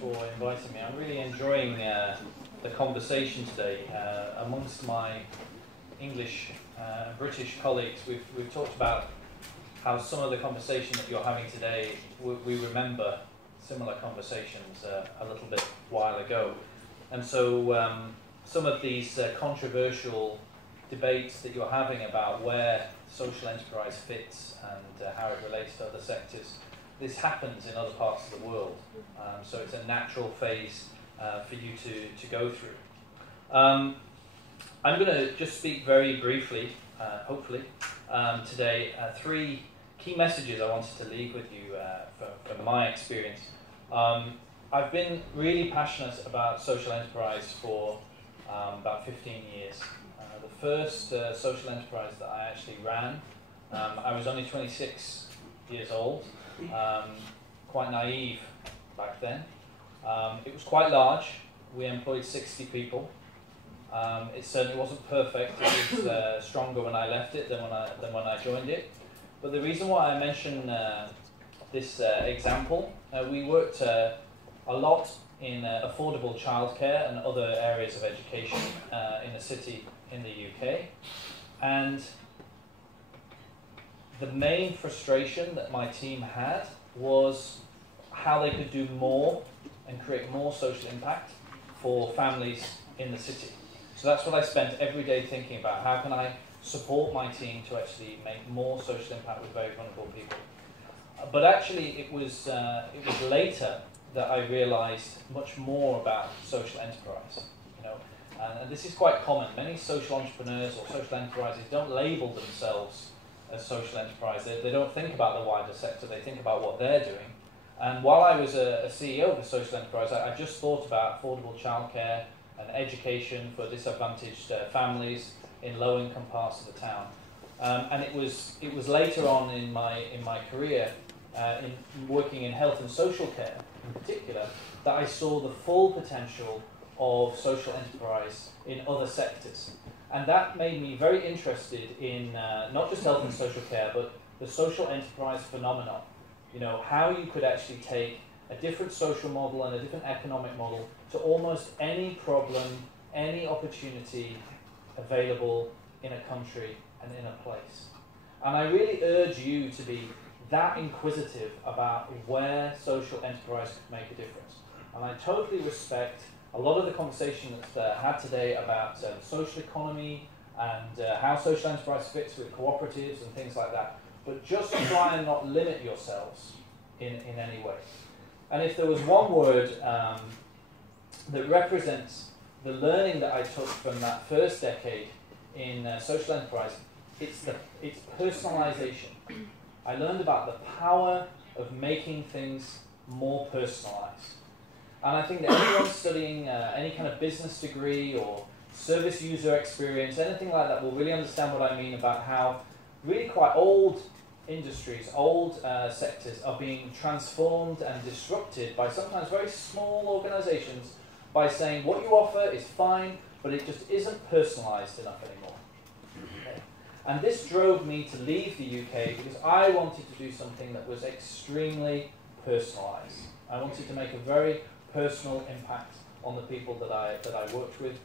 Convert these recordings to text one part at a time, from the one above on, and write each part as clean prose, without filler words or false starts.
For inviting me. I'm really enjoying the conversation today. Amongst my English and British colleagues, we've talked about how some of the conversation that you're having today, we remember similar conversations a little bit while ago. And so some of these controversial debates that you're having about where social enterprise fits and how it relates to other sectors, this happens in other parts of the world, so it's a natural phase for you to go through. I'm going to just speak very briefly, hopefully, today, three key messages I wanted to leave with you from my experience. I've been really passionate about social enterprise for about 15 years. The first social enterprise that I actually ran, I was only 26 years old. Quite naive back then. It was quite large. We employed 60 people. It certainly wasn't perfect. It was stronger when I left it than when I joined it. But the reason why I mention this example, we worked a lot in affordable childcare and other areas of education in a city in the UK. And the main frustration that my team had was how they could do more and create more social impact for families in the city. So that's what I spent every day thinking about. How can I support my team to actually make more social impact with very vulnerable people? But actually it was later that I realized much more about social enterprise. And this is quite common. Many social entrepreneurs or social enterprises don't label themselves as social enterprise. They don't think about the wider sector, they think about what they're doing. And while I was a CEO of a social enterprise, I just thought about affordable childcare and education for disadvantaged families in low-income parts of the town. And it was later on in my career, in working in health and social care in particular, that I saw the full potential of social enterprise in other sectors. And that made me very interested in not just health and social care, but the social enterprise phenomenon. How you could actually take a different social model and a different economic model to almost any problem, any opportunity available in a country and in a place. And I really urge you to be that inquisitive about where social enterprise could make a difference. And I totally respect a lot of the conversation that's had today about social economy and how social enterprise fits with cooperatives and things like that. But just try and not limit yourselves in any way. And if there was one word that represents the learning that I took from that first decade in social enterprise, it's personalization. I learned about the power of making things more personalized. And I think that anyone studying any kind of business degree or service user experience, anything like that, will really understand what I mean about how really quite old industries, old sectors are being transformed and disrupted by sometimes very small organizations by saying what you offer is fine, but it just isn't personalized enough anymore. Okay. And this drove me to leave the UK because I wanted to do something that was extremely personalized. I wanted to make a very personal impact on the people that I worked with.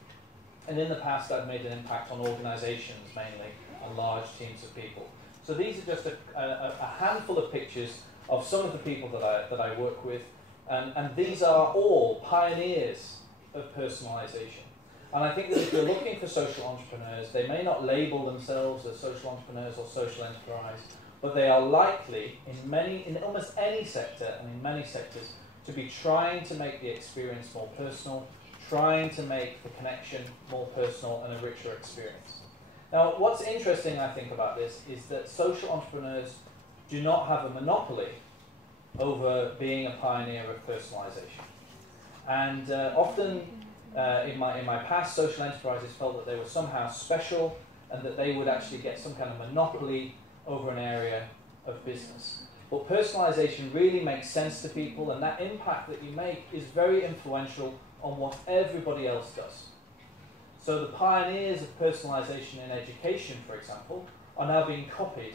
And in the past I've made an impact on organizations mainly, and large teams of people. So these are just a handful of pictures of some of the people that I work with, and these are all pioneers of personalization. And I think that if you're looking for social entrepreneurs, they may not label themselves as social entrepreneurs or social enterprise, but they are likely in almost any sector and in many sectors to be trying to make the experience more personal, trying to make the connection more personal and a richer experience. Now, what's interesting, I think, about this is that social entrepreneurs do not have a monopoly over being a pioneer of personalization. And often in my past, social enterprises felt that they were somehow special and that they would actually get some kind of monopoly over an area of business. But personalization really makes sense to people, and that impact that you make is very influential on what everybody else does. So the pioneers of personalization in education, for example, are now being copied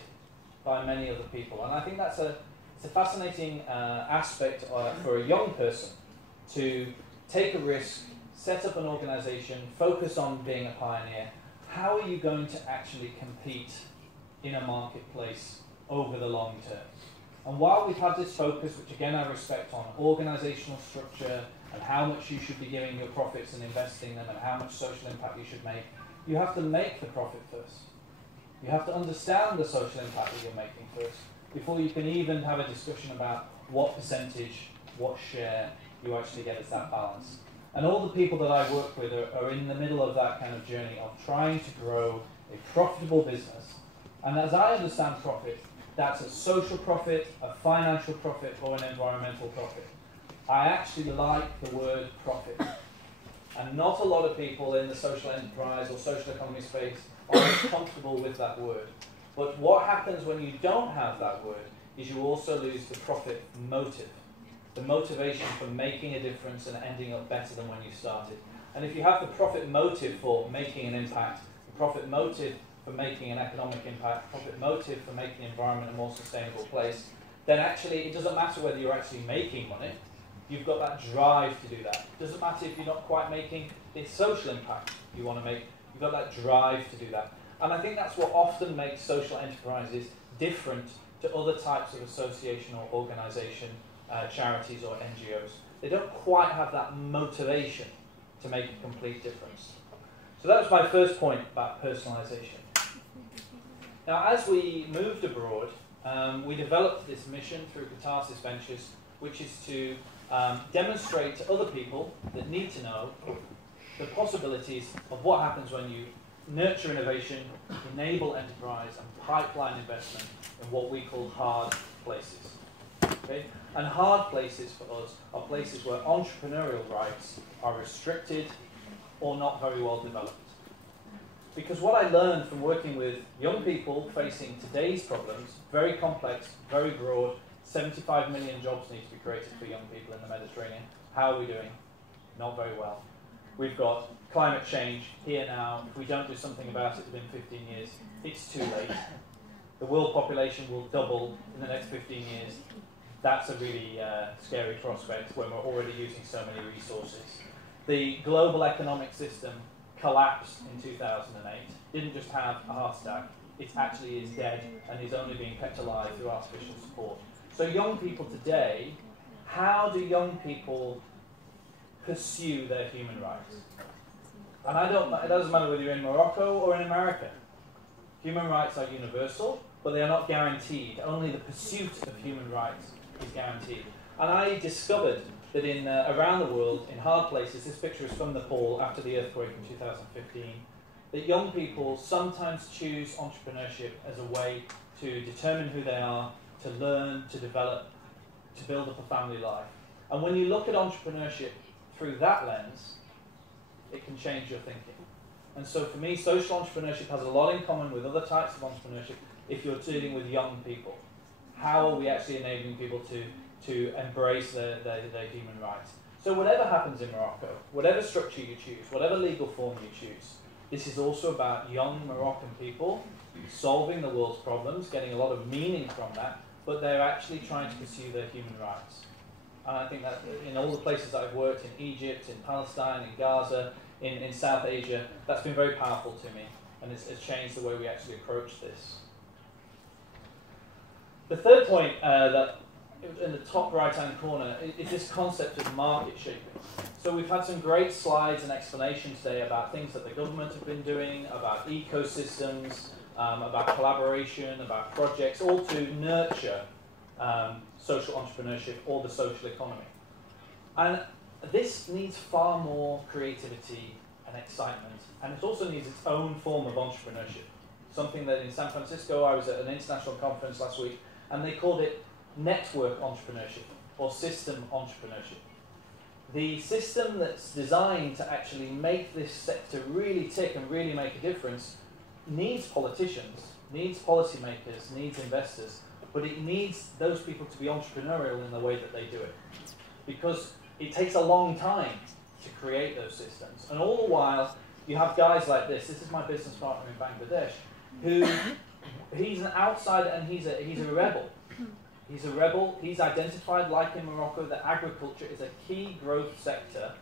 by many other people. And I think it's a fascinating aspect for a young person to take a risk, set up an organization, focus on being a pioneer, how are you going to actually compete in a marketplace over the long term? And while we've had this focus, which again I respect, on organizational structure and how much you should be giving your profits and investing them and how much social impact you should make, you have to make the profit first. You have to understand the social impact that you're making first before you can even have a discussion about what percentage, what share you actually get as that balance. And all the people that I work with are in the middle of that kind of journey of trying to grow a profitable business. And as I understand profit, that's a social profit, a financial profit, or an environmental profit. I actually like the word profit. And not a lot of people in the social enterprise or social economy space are comfortable with that word. But what happens when you don't have that word is you also lose the profit motive. The motivation for making a difference and ending up better than when you started. And if you have the profit motive for making an impact, the profit motive for making an economic impact, profit motive for making the environment a more sustainable place, then actually it doesn't matter whether you're actually making money. You've got that drive to do that. It doesn't matter if you're not quite making the social impact you want to make. You've got that drive to do that. And I think that's what often makes social enterprises different to other types of association or organization, charities or NGOs. They don't quite have that motivation to make a complete difference. So that was my first point about personalization. Now, as we moved abroad, we developed this mission through Catharsis Ventures, which is to demonstrate to other people that need to know the possibilities of what happens when you nurture innovation, enable enterprise, and pipeline investment in what we call hard places. Okay? And hard places for us are places where entrepreneurial rights are restricted or not very well developed. Because what I learned from working with young people facing today's problems, very complex, very broad, 75 million jobs need to be created for young people in the Mediterranean. How are we doing? Not very well. We've got climate change here now. If we don't do something about it within 15 years, it's too late. The world population will double in the next 15 years. That's a really scary prospect when we're already using so many resources. The global economic system collapsed in 2008. Didn't just have a heart attack. It actually is dead and is only being kept alive through artificial support. So young people today, how do young people pursue their human rights? And it doesn't matter whether you're in Morocco or in America. Human rights are universal, but they are not guaranteed. Only the pursuit of human rights is guaranteed. And I discovered that around the world, in hard places, this picture is from Nepal after the earthquake in 2015, that young people sometimes choose entrepreneurship as a way to determine who they are, to learn, to develop, to build up a family life. And when you look at entrepreneurship through that lens, it can change your thinking. And so for me, social entrepreneurship has a lot in common with other types of entrepreneurship if you're dealing with young people. How are we actually enabling people to embrace their human rights? So whatever happens in Morocco, whatever structure you choose, whatever legal form you choose, this is also about young Moroccan people solving the world's problems, getting a lot of meaning from that, but they're actually trying to pursue their human rights. And I think that in all the places that I've worked, in Egypt, in Palestine, in Gaza, in South Asia, that's been very powerful to me, and it's changed the way we actually approach this. The third point that in the top right-hand corner is this concept of market shaping. So we've had some great slides and explanations today about things that the government have been doing, about ecosystems, about collaboration, about projects, all to nurture social entrepreneurship or the social economy. And this needs far more creativity and excitement, and it also needs its own form of entrepreneurship. Something that in San Francisco, I was at an international conference last week, and they called it network entrepreneurship or system entrepreneurship. The system that's designed to actually make this sector really tick and really make a difference needs politicians, needs policymakers, needs investors, but it needs those people to be entrepreneurial in the way that they do it. Because it takes a long time to create those systems. And all the while, you have guys like this. This is my business partner in Bangladesh, who he's an outsider and he's a rebel. He's a rebel. He's identified, like in Morocco, that agriculture is a key growth sector